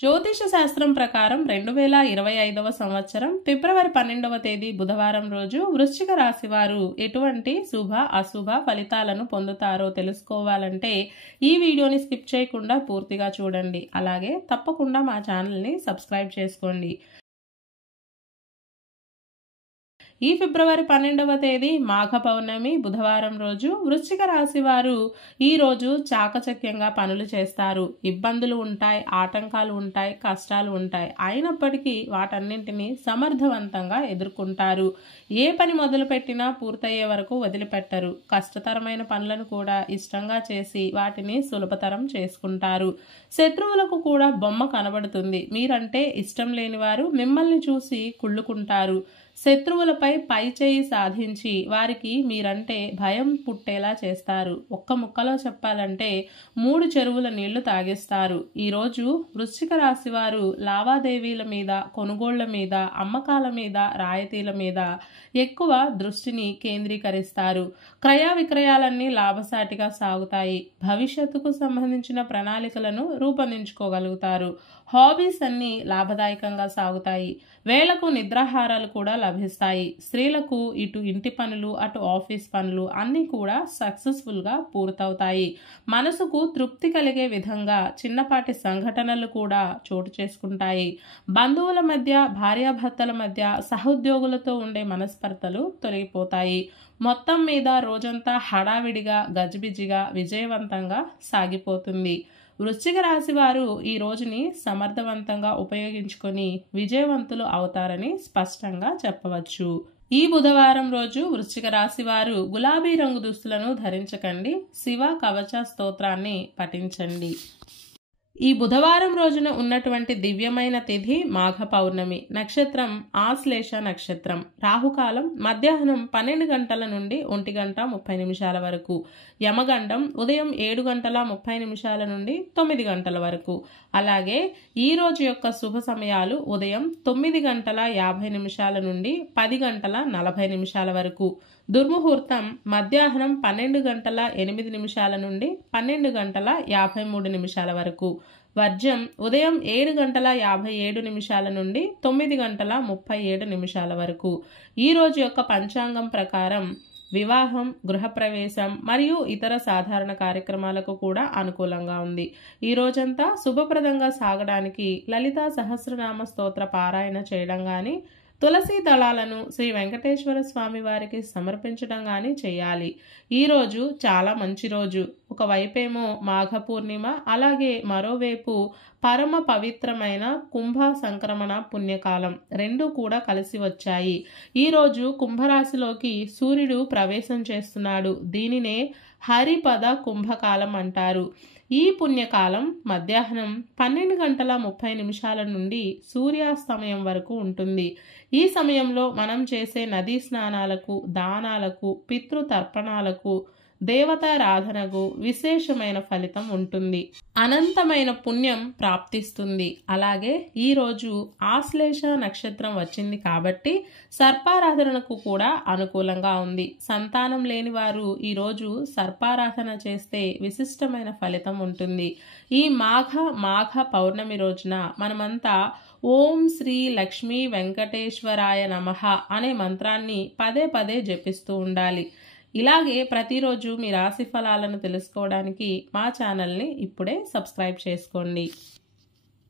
జ్యోతిష శాస్త్రం ప్రకారం 2025వ సంవత్సరం ఫిబ్రవరి 12వ తేదీ బుధవారం రోజు వృశ్చిక రాశి వారు ఎటువంటి శుభ అశుభ ఫలితాలను పొందుతారో తెలుసుకోవాలంటే ఈ వీడియోని స్కిప్ చేయకుండా పూర్తిగా చూడండి. అలాగే తప్పకుండా మా ఛానల్ని సబ్స్క్రైబ్ చేసుకోండి. ఈ ఫిబ్రవరి 12వ తేదీ మాఘ పౌర్ణమి బుధవారం రోజు వృశ్చిక రాశి వారు ఈ రోజు చాకచక్యంగా పనులు చేస్తారు. ఇబ్బందులు ఉంటాయి, ఆటంకాలు ఉంటాయి, కష్టాలు ఉంటాయి. అయినప్పటికీ వాటన్నింటినీ సమర్థవంతంగా ఎదుర్కొంటారు. ఏ పని మొదలుపెట్టినా పూర్తయ్యే వరకు వదిలిపెట్టరు. కష్టతరమైన పనులను కూడా ఇష్టంగా చేసి వాటిని సులభతరం చేసుకుంటారు. శత్రువులకు కూడా బొమ్మ కనబడుతుంది. మీరంటే ఇష్టం లేని వారు మిమ్మల్ని చూసి కుళ్ళుకుంటారు. శత్రువులపై పై చేయి సాధించి వారికి మీరంటే భయం పుట్టేలా చేస్తారు. ఒక్క ముక్కలో చెప్పాలంటే 3 చెరువుల నీళ్లు తాగిస్తారు. ఈరోజు వృశ్చిక రాశి వారు లావాదేవీల మీద, కొనుగోళ్ల మీద, అమ్మకాల మీద, రాయితీల మీద ఎక్కువ దృష్టిని కేంద్రీకరిస్తారు. క్రయ విక్రయాలన్నీ లాభసాటిగా సాగుతాయి. భవిష్యత్తుకు సంబంధించిన ప్రణాళికలను రూపొందించుకోగలుగుతారు. హాబీస్ అన్నీ లాభదాయకంగా సాగుతాయి. వేళకు నిద్రాహారాలు కూడా లభిస్తాయి. స్త్రీలకు ఇటు ఇంటి పనులు, అటు ఆఫీస్ పనులు అన్నీ కూడా సక్సెస్ఫుల్గా పూర్తవుతాయి. మనసుకు తృప్తి కలిగే విధంగా చిన్నపాటి సంఘటనలు కూడా చోటు చేసుకుంటాయి. బంధువుల మధ్య, భార్యాభర్తల మధ్య, సహోద్యోగులతో ఉండే మనస్పర్ధలు తొలగిపోతాయి. మొత్తం మీద రోజంతా హడావిడిగా, గజిబిజిగా, విజయవంతంగా సాగిపోతుంది. వృశ్చిక రాశి వారు ఈ రోజుని సమర్థవంతంగా ఉపయోగించుకొని విజయవంతులు అవుతారని స్పష్టంగా చెప్పవచ్చు. ఈ బుధవారం రోజు వృశ్చిక రాశి వారు గులాబీ రంగు దుస్తులను ధరించకండి. శివ కవచ స్తోత్రాన్ని పఠించండి. ఈ బుధవారం రోజున ఉన్నటువంటి దివ్యమైన తిథి మాఘ పౌర్ణమి. నక్షత్రం ఆశ్లేష నక్షత్రం. రాహుకాలం మధ్యాహ్నం 12 గంటల నుండి 1 గంట 30 నిమిషాల వరకు. యమగండం ఉదయం 7 గంటల 30 నిమిషాల నుండి 9 గంటల వరకు. అలాగే ఈ రోజు యొక్క శుభ సమయాలు ఉదయం 9 గంటల 50 నిమిషాల నుండి 10 గంటల 40 నిమిషాల వరకు. దుర్ముహూర్తం మధ్యాహ్నం 12 గంటల 8 నిమిషాల నుండి 12 గంటల 53 నిమిషాల వరకు. వర్జం ఉదయం 7 గంటల 57 నిమిషాల నుండి 9 గంటల 37 నిమిషాల వరకు. ఈ రోజు యొక్క పంచాంగం ప్రకారం వివాహం, గృహప్రవేశం మరియు ఇతర సాధారణ కార్యక్రమాలకు కూడా అనుకూలంగా ఉంది. ఈ రోజంతా శుభప్రదంగా సాగడానికి లలితా సహస్రనామ స్తోత్ర పారాయణ చేయడం కానీ, తులసి దళాలను శ్రీ వెంకటేశ్వర స్వామి వారికి సమర్పించడం కానీ చేయాలి. ఈ రోజు చాలా మంచి రోజు. ఒకవైపేమో మాఘ పూర్ణిమ, అలాగే మరోవైపు పరమ పవిత్రమైన కుంభ సంక్రమణ పుణ్యకాలం రెండూ కూడా కలిసి వచ్చాయి. ఈరోజు కుంభరాశిలోకి సూర్యుడు ప్రవేశం చేస్తున్నాడు. దీనినే హరిపద కుంభకాలం అంటారు. ఈ పుణ్యకాలం మధ్యాహ్నం 12 గంటల 30 నిమిషాల నుండి సూర్యాస్తమయం వరకు ఉంటుంది. ఈ సమయంలో మనం చేసే నదీ స్నానాలకు, దానాలకు, పితృతర్పణాలకు, దేవతారాధనకు విశేషమైన ఫలితం ఉంటుంది. అనంతమైన పుణ్యం ప్రాప్తిస్తుంది. అలాగే ఈరోజు ఆశ్లేష నక్షత్రం వచ్చింది కాబట్టి సర్పారాధనకు కూడా అనుకూలంగా ఉంది. సంతానం లేని వారు ఈరోజు సర్పారాధన చేస్తే విశిష్టమైన ఫలితం ఉంటుంది. ఈ మాఘ పౌర్ణమి రోజున మనమంతా ఓం శ్రీ లక్ష్మీ వెంకటేశ్వరాయ నమః అనే మంత్రాన్ని పదే పదే జపిస్తూ ఉండాలి. ఇలాగే ప్రతిరోజు మీ రాశి ఫలాలను తెలుసుకోవడానికి మా ఛానల్ని ఇప్పుడే సబ్స్క్రైబ్ చేసుకోండి.